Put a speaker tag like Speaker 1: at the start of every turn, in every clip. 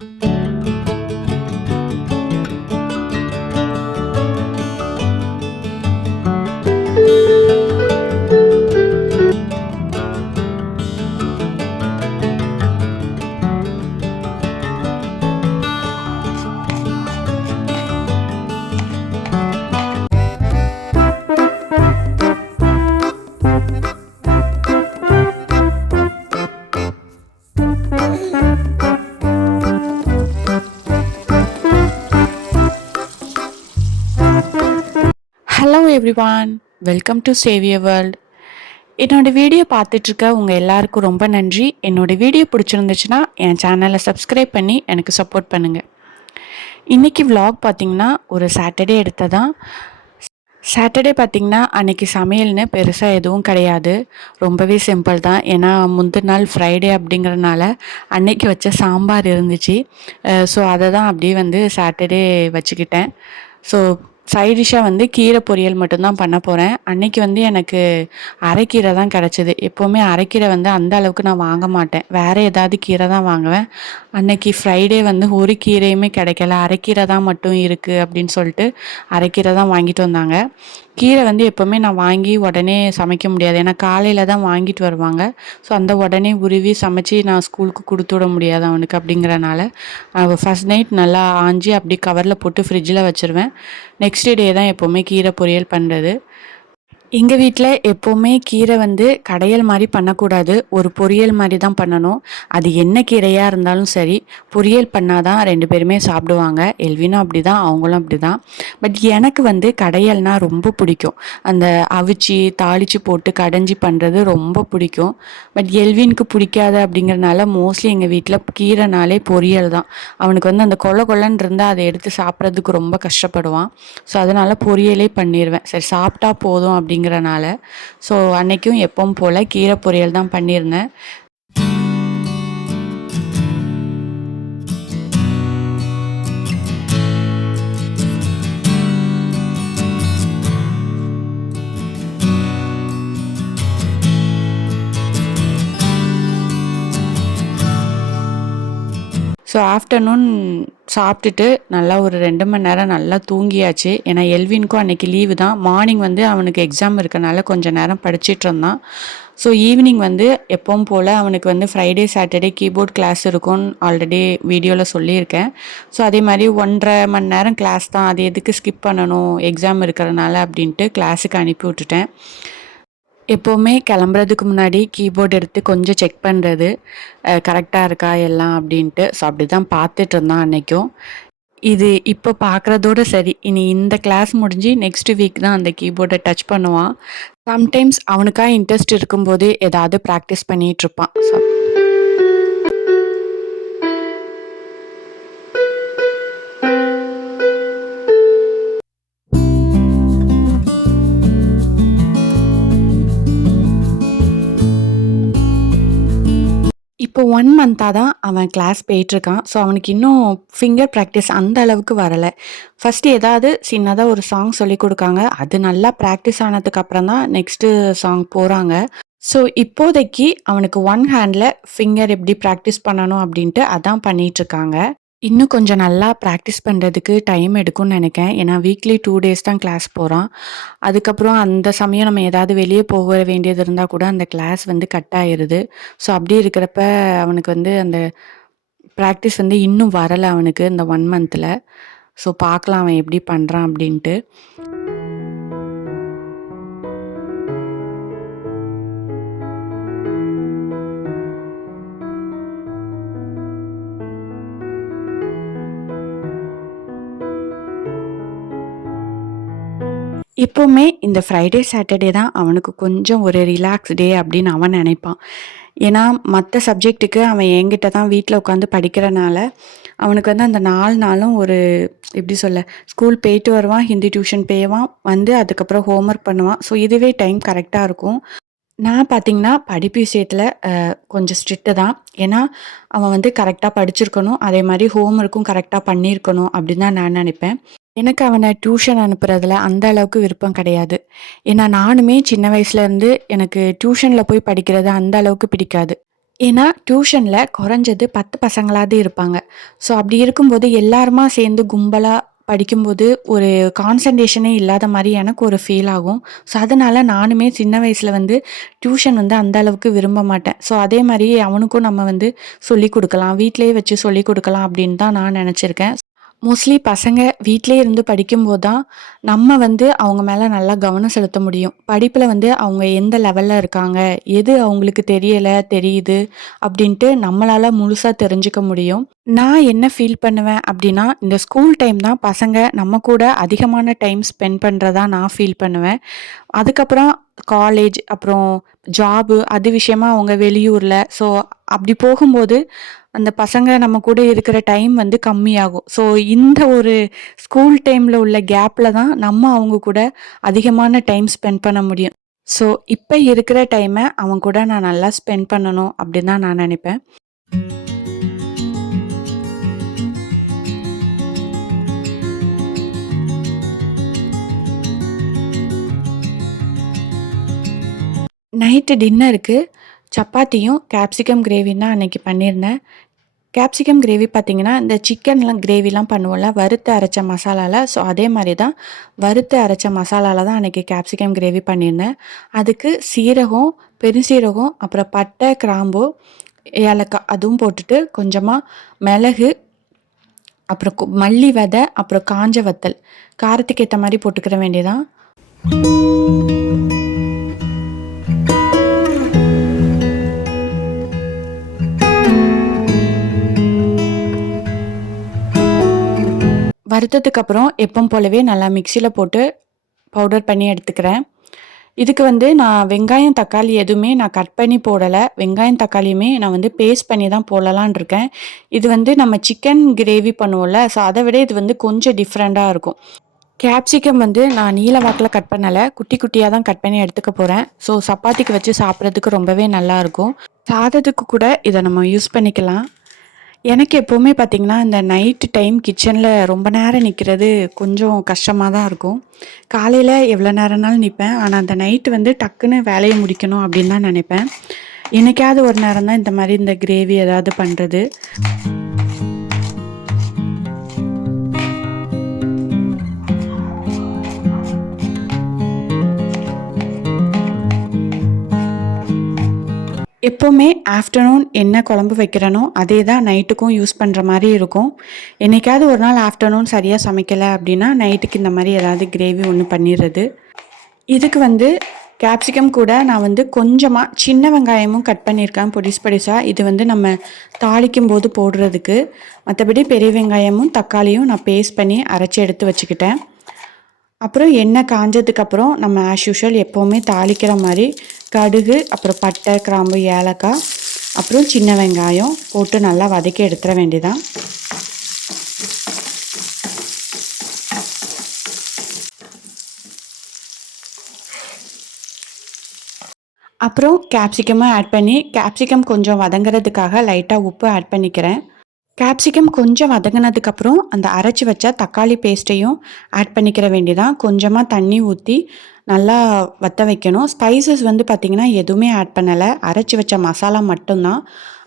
Speaker 1: Thank you. Everyone welcome to Xavier world என்னோடய video பார்த்துட்ருக்க உங்கள் எல்லாருக்கும் ரொம்ப நன்றி. என்னோடய வீடியோ பிடிச்சிருந்துச்சுன்னா என் சேனலை சப்ஸ்கிரைப் பண்ணி எனக்கு சப்போர்ட் பண்ணுங்கள் இன்றைக்கி விலாக் பார்த்திங்கன்னா ஒரு சாட்டர்டே எடுத்ததான். சாட்டர்டே பார்த்திங்கன்னா அன்றைக்கி சமையல்னு பெருசாக எதுவும் கிடையாது. ரொம்பவே சிம்பிள் தான். ஏன்னா முந்தின நாள் ஃப்ரைடே அப்படிங்கிறனால அன்னைக்கு வச்ச சாம்பார் இருந்துச்சு. ஸோ அதை தான் அப்படியே வந்து சாட்டர்டே வச்சுக்கிட்டேன். ஸோ சைடிஷாக வந்து கீரை பொரியல் மட்டும்தான் பண்ண போகிறேன் அன்னைக்கு வந்து எனக்கு அரைக்கீரை தான் கிடச்சிது. எப்போவுமே அரைக்கீரை வந்து அந்த அளவுக்கு நான் வாங்க மாட்டேன். வேறு ஏதாவது கீரை தான் வாங்குவேன். அன்னைக்கு ஃப்ரைடே வந்து ஒரு கீரையுமே கிடைக்கல. அரைக்கீரை தான் மட்டும் இருக்குது அப்படின்னு சொல்லிட்டு அரைக்கீரை தான் வாங்கிட்டு வந்தாங்க. கீரை வந்து எப்போவுமே நான் வாங்கி உடனே சமைக்க முடியாது. ஏன்னா காலையில் தான் வாங்கிட்டு வருவாங்க. ஸோ அந்த உடனே உருவி சமைச்சு நான் ஸ்கூலுக்கு கொடுத்து விட முடியாது அவனுக்கு அப்படிங்கிறனால. ஃபஸ்ட் நைட் நல்லா ஆஞ்சி அப்படியே கவரில் போட்டு ஃப்ரிட்ஜில் வச்சுருவேன். நெக்ஸ்ட் டே தான் எப்போவுமே கீரை பொரியல் பண்ணுறது எங்கள் வீட்டில் எப்போவுமே கீரை வந்து கடையல் மாதிரி பண்ணக்கூடாது. ஒரு பொரியல் மாதிரி தான் பண்ணணும். அது என்ன கீரையாக இருந்தாலும் சரி பொரியல் பண்ணால் தான் ரெண்டு பேருமே சாப்பிடுவாங்க. எல்வினும் அப்படி தான் அவங்களும் அப்படி தான் பட் எனக்கு வந்து கடையல்னால் ரொம்ப பிடிக்கும். அந்த அவிச்சு தாளித்து போட்டு கடைஞ்சி பண்ணுறது ரொம்ப பிடிக்கும். பட் எல்வினுக்கு பிடிக்காத அப்படிங்கிறனால மோஸ்ட்லி எங்கள் வீட்டில் கீரைனாலே பொரியல் தான். அவனுக்கு வந்து அந்த கொல கொள்ளன்னு இருந்தால் அதை எடுத்து சாப்பிட்றதுக்கு ரொம்ப கஷ்டப்படுவான். ஸோ அதனால் பொரியலே பண்ணிடுவேன் சரி சாப்பிட்டா போதும் அப்படிங்கிறனால. ஸோ அன்னைக்கும் எப்பவும் போல் கீரை பொரியல் தான் பண்ணியிருந்தேன். ஸோ ஆஃப்டர்நூன் சாப்பிட்டுட்டு நல்லா ஒரு ரெண்டு மணி நேரம் நல்லா தூங்கியாச்சு. ஏன்னா எல்வின்க்கும் அன்றைக்கி லீவு தான். மார்னிங் வந்து அவனுக்கு எக்ஸாம் இருக்கனால கொஞ்சம் நேரம் படிச்சுட்டு இருந்தான். ஸோ ஈவினிங் வந்து எப்பவும் போல் அவனுக்கு வந்து ஃப்ரைடே சாட்டர்டே கீபோர்ட் கிளாஸ் இருக்கும்னு ஆல்ரெடி வீடியோவில் சொல்லியிருக்கேன். ஸோ அதே மாதிரி ஒன்றரை மணி நேரம் கிளாஸ் தான். அது எதுக்கு ஸ்கிப் பண்ணணும்? எக்ஸாம் இருக்கிறனால அப்படின்ட்டு கிளாஸுக்கு அனுப்பி விட்டுட்டேன். எப்போவுமே கிளம்புறதுக்கு முன்னாடி கீபோர்டு எடுத்து கொஞ்சம் செக் பண்ணுறது கரெக்டாக இருக்கா எல்லாம் அப்படின்ட்டு. ஸோ அப்படி தான் பார்த்துட்டு இருந்தோம் அன்றைக்கும் இது இப்போ பார்க்குறதோட சரி. இனி இந்த கிளாஸ் முடிஞ்சு நெக்ஸ்ட் வீக் தான் அந்த கீபோர்டை டச் பண்ணுவான். சம்டைம்ஸ் அவனுக்காக இன்ட்ரெஸ்ட் இருக்கும்போது ஏதாவது ப்ராக்டிஸ் பண்ணிகிட்ருப்பான் ஸோ இப்போ ஒன் மந்த்தாக தான் அவன் கிளாஸ் போயிட்டுருக்கான். ஸோ அவனுக்கு இன்னும் ஃபிங்கர் ப்ராக்டிஸ் அந்த அளவுக்கு வரலை. ஃபஸ்ட்டு ஏதாவது சின்னதாக ஒரு சாங் சொல்லி கொடுக்காங்க. அது நல்லா ப்ராக்டிஸ் ஆனதுக்கு அப்புறம் தான் நெக்ஸ்ட்டு சாங் போகிறாங்க ஸோ இப்போதைக்கு அவனுக்கு ஒன் ஹேண்டில் ஃபிங்கர் எப்படி ப்ராக்டிஸ் பண்ணணும் அப்படின்ட்டு அதான் பண்ணிகிட்ருக்காங்க இன்னும் கொஞ்சம் நல்லா ப்ராக்டிஸ் பண்ணுறதுக்கு டைம் எடுக்கும்னு நினைக்கிறேன். ஏன்னா வீக்லி டூ டேஸ் தான் கிளாஸ் போகிறான் அதுக்கப்புறம் அந்த சமயம் நம்ம ஏதாவது வெளியே போக வேண்டியது இருந்தால் கூட அந்த கிளாஸ் வந்து கட் ஆயிருது. ஸோ அப்படி இருக்கிறப்ப அவனுக்கு வந்து அந்த ப்ராக்டிஸ் வந்து இன்னும் வரலை அவனுக்கு இந்த ஒன் மந்தில் ஸோ பார்க்கலாம் அவன் எப்படி பண்ணுறான் அப்படின்ட்டு. எப்போவுமே இந்த ஃப்ரைடே சாட்டர்டே தான் அவனுக்கு கொஞ்சம் ஒரு ரிலாக்ஸ் டே அப்படின்னு அவன் நினைப்பான். ஏன்னா மற்ற சப்ஜெக்ட்டுக்கு அவன் என்கிட்ட தான் வீட்டில் உட்காந்து படிக்கிறனால அவனுக்கு வந்து அந்த நாலு நாளும் ஒரு எப்படி சொல்ல ஸ்கூல் போயிட்டு வருவான் ஹிந்தி டியூஷன் போய்வான் வந்து அதுக்கப்புறம் ஹோம்ஒர்க் பண்ணுவான். ஸோ இதுவே டைம் கரெக்டாக இருக்கும். நான் பார்த்தீங்கன்னா படிப்பு விஷயத்தில் கொஞ்சம் ஸ்ட்ரிக்ட்டு தான். ஏன்னா அவன் வந்து கரெக்டாக படிச்சிருக்கணும். அதே மாதிரி ஹோம் ஒர்க்கும் கரெக்டாக பண்ணியிருக்கணும் அப்படின்னு தான் நான் நினைப்பேன். எனக்கு அவனை டியூஷன் அனுப்புறதுல அந்த அளவுக்கு விருப்பம் கிடையாது. ஏன்னா நானுமே சின்ன வயசுலேருந்து எனக்கு டியூஷனில் போய் படிக்கிறது அந்த அளவுக்கு பிடிக்காது. ஏன்னா டியூஷனில் குறைஞ்சது பத்து பசங்களாவது இருப்பாங்க. ஸோ அப்படி இருக்கும்போது எல்லாருமா சேர்ந்து கும்பலாக படிக்கும்போது ஒரு கான்சன்ட்ரேஷனே இல்லாத மாதிரி எனக்கு ஒரு ஃபீல் ஆகும். ஸோ அதனால நானுமே சின்ன வயசில் வந்து டியூஷன் வந்து அந்த அளவுக்கு விரும்ப மாட்டேன். ஸோ அதே மாதிரி அவனுக்கும் நம்ம வந்து சொல்லிக் கொடுக்கலாம். வீட்டிலேயே வச்சு சொல்லிக் கொடுக்கலாம் அப்படின்னு தான் நான் நினச்சிருக்கேன். மோஸ்ட்லி பசங்க வீட்டிலே இருந்து படிக்கும்போது தான் நம்ம வந்து அவங்க மேலே நல்லா கவனம் செலுத்த முடியும். படிப்பில் வந்து அவங்க எந்த லெவலில் இருக்காங்க? எது அவங்களுக்கு தெரியலை தெரியுது அப்படின்ட்டு நம்மளால் முழுசாக தெரிஞ்சுக்க முடியும். நான் என்ன ஃபீல் பண்ணுவேன் அப்படின்னா இந்த ஸ்கூல் டைம் தான் பசங்க நம்ம கூட அதிகமான டைம் ஸ்பெண்ட் பண்ணுறதா நான் ஃபீல் பண்ணுவேன். அதுக்கப்புறம் காலேஜ் அப்புறம் ஜாபு அது விஷயமா அவங்க வெளியூரில். ஸோ அப்படி போகும்போது அந்த பசங்க நம்ம கூட இருக்கிற டைம் வந்து கம்மியாகும். ஸோ இந்த ஒரு ஸ்கூல் டைமில் உள்ள கேப்பில் தான் நம்ம அவங்க கூட அதிகமான டைம் ஸ்பெண்ட் பண்ண முடியும். ஸோ இப்போ இருக்கிற டைமை அவங்க கூட நான் நல்லா ஸ்பெண்ட் பண்ணணும் அப்படின்னு தான் நான் நினைப்பேன். நைட்டு டின்னருக்கு சப்பாத்தியும் கேப்சிகம் கிரேவின்னா தான் அன்றைக்கி பண்ணியிருந்தேன் கேப்சிகம் கிரேவி பார்த்திங்கன்னா இந்த சிக்கன்லாம் கிரேவிலாம் பண்ணுவோம்ல வறுத்து அரைச்ச மசாலாவில் ஸோ அதே மாதிரி தான் வறுத்து அரைச்ச மசாலாவில் தான் அன்றைக்கி கேப்சிகம் கிரேவி பண்ணியிருந்தேன் அதுக்கு சீரகம் பெருசீரகம் அப்புறம் பட்டை கிராம்பு ஏலக்காய் அதுவும் போட்டுட்டு கொஞ்சமாக மிளகு அப்புறம் மல்லி விதை அப்புறம் காஞ்ச வத்தல். காரத்துக்கு ஏற்ற மாதிரி போட்டுக்கிற வேண்டியதான் வறுத்ததுக்கு அப்புறம் எப்பவும் போலவே நல்லா மிக்சியில் போட்டு பவுடர் பண்ணி எடுத்துக்கிறேன். இதுக்கு வந்து நான் வெங்காயம் தக்காளி எதுவுமே நான் கட் பண்ணி போடலை. வெங்காயம் தக்காளியுமே நான் வந்து பேஸ்ட் பண்ணி தான் போடலான் இருக்கேன். இது வந்து நம்ம சிக்கன் கிரேவி பண்ணுவோம்ல ஸோ அதை விட இது வந்து கொஞ்சம் டிஃப்ரெண்ட்டாக இருக்கும். கேப்சிகம் வந்து நான் நீல வாக்கில் கட் பண்ணலை. குட்டி குட்டியாக தான் கட் பண்ணி எடுத்துக்க போகிறேன் ஸோ சப்பாத்திக்கு வச்சு சாப்பிட்றதுக்கு ரொம்பவே நல்லாயிருக்கும் சாதத்துக்கு கூட இதை நம்ம யூஸ் பண்ணிக்கலாம். எனக்கு எப்போவுமே பார்த்திங்கன்னா இந்த நைட்டு டைம் கிச்சனில் ரொம்ப நேரம் நிற்கிறது கொஞ்சம் கஷ்டமாக தான் இருக்கும். காலையில் எவ்வளோ நேரம்னாலும் நிற்பேன் ஆனால் அந்த நைட்டு வந்து டக்குன்னு வேலையை முடிக்கணும் அப்படின்னு தான் நினைப்பேன். என்னைக்காவது ஒரு நேரம் தான் இந்த மாதிரி இந்த கிரேவி ஏதாவது பண்ணுறது எப்போவுமே ஆஃப்டர்நூன் என்ன குழம்பு வைக்கிறனோ அதே தான் நைட்டுக்கும் யூஸ் பண்ணுற மாதிரி இருக்கும். என்றைக்காவது ஒரு நாள் ஆஃப்டர்நூன் சரியாக சமைக்கலை அப்படின்னா நைட்டுக்கு இந்த மாதிரி ஏதாவது கிரேவி ஒன்று பண்ணிடுறது இதுக்கு வந்து கேப்சிகம் கூட நான் வந்து கொஞ்சமாக சின்ன வெங்காயமும் கட் பண்ணியிருக்கேன் பொடிஸ் பொடிசாக இது வந்து நம்ம தாளிக்கும் போது போடுறதுக்கு. மற்றபடி பெரிய வெங்காயமும் தக்காளியும் நான் பேஸ்ட் பண்ணி அரைச்சி எடுத்து வச்சுக்கிட்டேன். அப்புறம் எண்ணெய் காஞ்சதுக்கப்புறம் நம்ம ஆஸ் யூஷுவல் எப்போவுமே தாளிக்கிற மாதிரி கடுகு அப்புறம் பட்டை கிராம்பு ஏலக்காய் அப்புறம் சின்ன வெங்காயம் போட்டு நல்லா வதக்கி எடுத்துட வேண்டியதான் அப்புறம் கேப்சிகமும் ஆட் பண்ணி கேப்சிகம் கொஞ்சம் வதங்குறதுக்காக லைட்டாக உப்பு ஆட் பண்ணிக்கிறேன். கேப்சிகம் கொஞ்சம் வதங்கினதுக்கப்புறம் அந்த அரைச்சி வச்ச தக்காளி பேஸ்ட்டையும் ஆட் பண்ணிக்கிற வேண்டிதான் கொஞ்சமாக தண்ணி ஊற்றி நல்லா வற்ற வைக்கணும். ஸ்பைசஸ் வந்து பார்த்திங்கன்னா எதுவுமே ஆட் பண்ணலை. அரைச்சி வச்ச மசாலா மட்டும்தான்.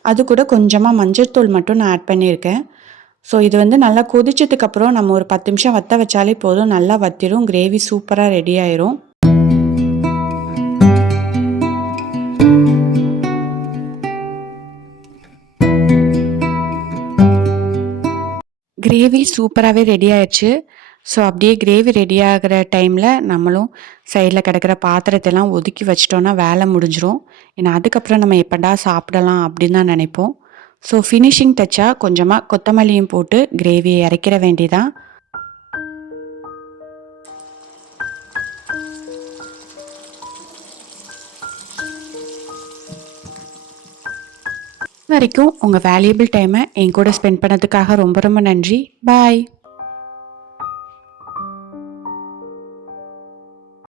Speaker 1: அது கூட கொஞ்சமாக மஞ்சள் தூள் மட்டும் நான் ஆட் பண்ணியிருக்கேன். ஸோ இது வந்து நல்லா கொதிச்சதுக்கப்புறம் நம்ம ஒரு பத்து நிமிஷம் வற்ற வச்சாலே போதும். நல்லா வத்திரும். கிரேவி சூப்பராக ரெடி ஆயிரும். கிரேவி சூப்பராகவே ரெடி ஆயிடுச்சு. ஸோ அப்படியே கிரேவி ரெடி ஆகிற டைமில் நம்மளும் சைடில் கிடக்கிற பாத்திரத்தெல்லாம் ஒதுக்கி வச்சிட்டோன்னா வேலை முடிஞ்சிடும் ஏன்னா அதுக்கப்புறம் நம்ம எப்படா சாப்பிடலாம் அப்படின்னு தான் நினைப்போம். ஸோ ஃபினிஷிங் டச்சாக கொஞ்சமாக கொத்தமல்லியும் போட்டு கிரேவியை இறக்கிற வேண்டிதான். வரைக்கும் உங்கள் வேல்யூபிள் டைமை என் கூட ஸ்பெண்ட் பண்ணதுக்காக ரொம்ப ரொம்ப நன்றி. பாய்